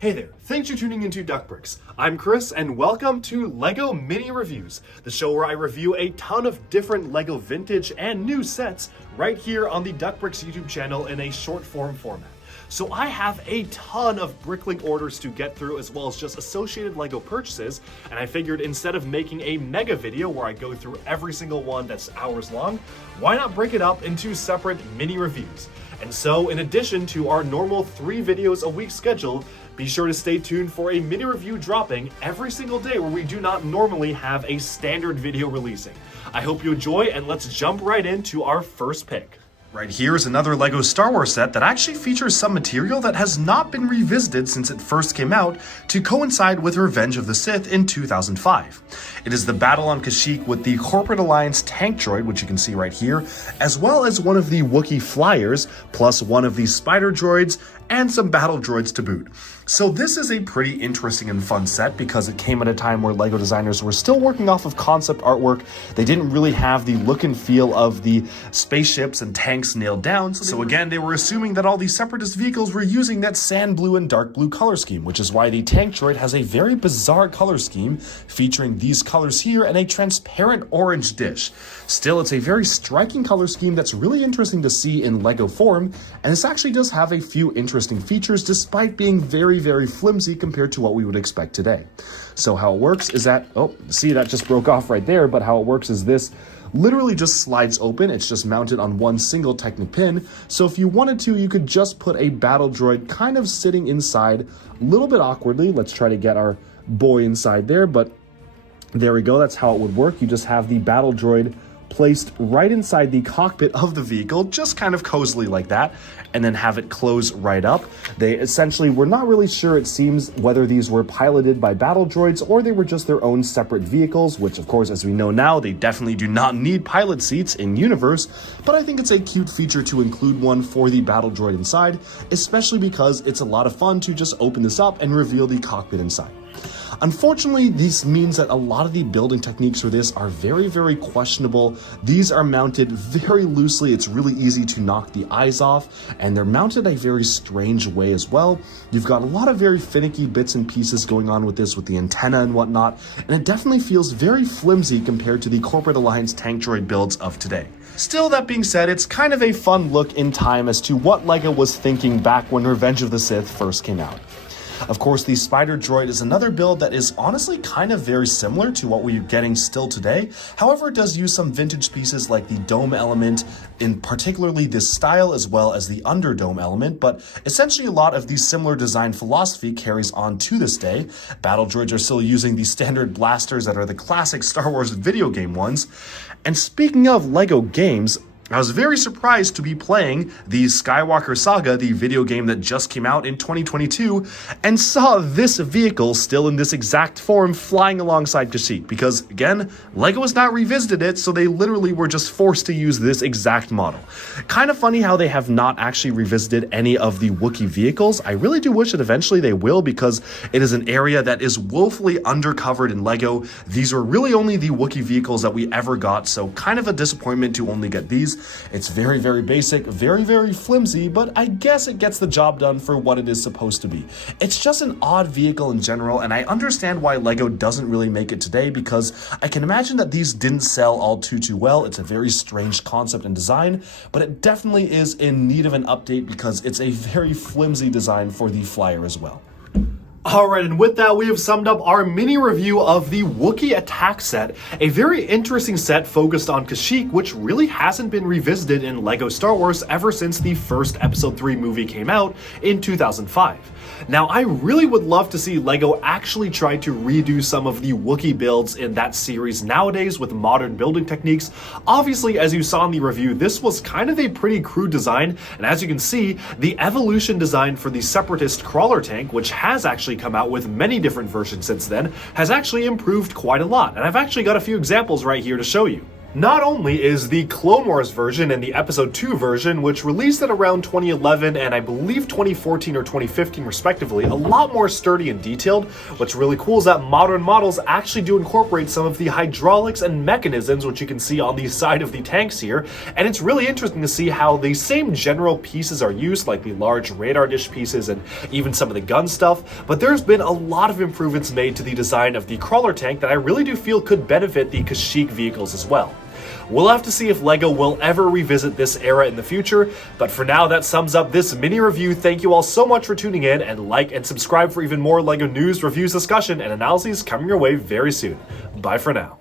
Hey there, thanks for tuning into Duckbricks. I'm Chris and welcome to LEGO Mini Reviews, the show where I review a ton of different LEGO vintage and new sets right here on the Duckbricks YouTube channel in a short form format. So I have a ton of Bricklink orders to get through as well as just associated LEGO purchases, and I figured instead of making a mega video where I go through every single one that's hours long, why not break it up into separate mini reviews? And so in addition to our normal 3 videos a week schedule, be sure to stay tuned for a mini review dropping every single day where we do not normally have a standard video releasing. I hope you enjoy, and let's jump right into our first pick. Right here is another LEGO Star Wars set that actually features some material that has not been revisited since it first came out to coincide with Revenge of the Sith in 2005. It is the Battle on Kashyyyk with the Corporate Alliance tank droid, which you can see right here, as well as one of the Wookiee flyers, plus one of the spider droids, and some battle droids to boot. So this is a pretty interesting and fun set because it came at a time where LEGO designers were still working off of concept artwork. They didn't really have the look and feel of the spaceships and tanks nailed down. So again, they were assuming that all these Separatist vehicles were using that sand blue and dark blue color scheme, which is why the tank droid has a very bizarre color scheme featuring these colors here and a transparent orange dish. Still, it's a very striking color scheme that's really interesting to see in LEGO form, and this actually does have a few interesting features despite being very flimsy compared to what we would expect today. So how it works is that, oh, see, that just broke off right there, but how it works is this literally just slides open. It's just mounted on one single Technic pin. So if you wanted to, you could just put a battle droid kind of sitting inside a little bit awkwardly. Let's try to get our boy inside there, but there we go. That's how it would work. You just have the battle droid placed right inside the cockpit of the vehicle, just kind of cozily like that, and then have it close right up. They essentially were not really sure, it seems, whether these were piloted by battle droids or they were just their own separate vehicles, which of course, as we know now, they definitely do not need pilot seats in universe, but I think it's a cute feature to include one for the battle droid inside, especially because it's a lot of fun to just open this up and reveal the cockpit inside. Unfortunately, this means that a lot of the building techniques for this are very questionable. These are mounted very loosely. It's really easy to knock the eyes off, and they're mounted a very strange way as well. You've got a lot of very finicky bits and pieces going on with this, with the antenna and whatnot, and it definitely feels very flimsy compared to the Corporate Alliance tank droid builds of today. Still, that being said, it's kind of a fun look in time as to what LEGO was thinking back when Revenge of the Sith first came out. Of course, the Spider Droid is another build that is honestly kind of very similar to what we're getting still today. However, it does use some vintage pieces like the dome element, in particularly this style, as well as the underdome element, but essentially a lot of the similar design philosophy carries on to this day. Battle droids are still using the standard blasters that are the classic Star Wars video game ones. And speaking of LEGO games, I was very surprised to be playing the Skywalker Saga, the video game that just came out in 2022, and saw this vehicle still in this exact form flying alongside Kashyyyk, because again, LEGO has not revisited it, so they literally were just forced to use this exact model. Kind of funny how they have not actually revisited any of the Wookiee vehicles. I really do wish that eventually they will, because it is an area that is woefully undercovered in LEGO. These were really only the Wookiee vehicles that we ever got, so kind of a disappointment to only get these. It's very basic, very flimsy, but I guess it gets the job done for what it is supposed to be. It's just an odd vehicle in general, and I understand why LEGO doesn't really make it today, because I can imagine that these didn't sell all too well. It's a very strange concept and design, but it definitely is in need of an update because it's a very flimsy design for the flyer as well. Alright, and with that, we have summed up our mini review of the Wookiee Attack set, a very interesting set focused on Kashyyyk, which really hasn't been revisited in LEGO Star Wars ever since the first Episode 3 movie came out in 2005. Now, I really would love to see LEGO actually try to redo some of the Wookiee builds in that series nowadays with modern building techniques. Obviously, as you saw in the review, this was kind of a pretty crude design, and as you can see, the evolution design for the Separatist crawler tank, which has actually come out with many different versions since then, has actually improved quite a lot, and I've actually got a few examples right here to show you. Not only is the Clone Wars version and the Episode 2 version, which released at around 2011 and I believe 2014 or 2015 respectively, a lot more sturdy and detailed, what's really cool is that modern models actually do incorporate some of the hydraulics and mechanisms which you can see on the side of the tanks here, and it's really interesting to see how the same general pieces are used, like the large radar dish pieces and even some of the gun stuff, but there's been a lot of improvements made to the design of the crawler tank that I really do feel could benefit the Kashyyyk vehicles as well. We'll have to see if LEGO will ever revisit this era in the future, but for now that sums up this mini review. Thank you all so much for tuning in, and like and subscribe for even more LEGO news, reviews, discussion, and analyses coming your way very soon. Bye for now.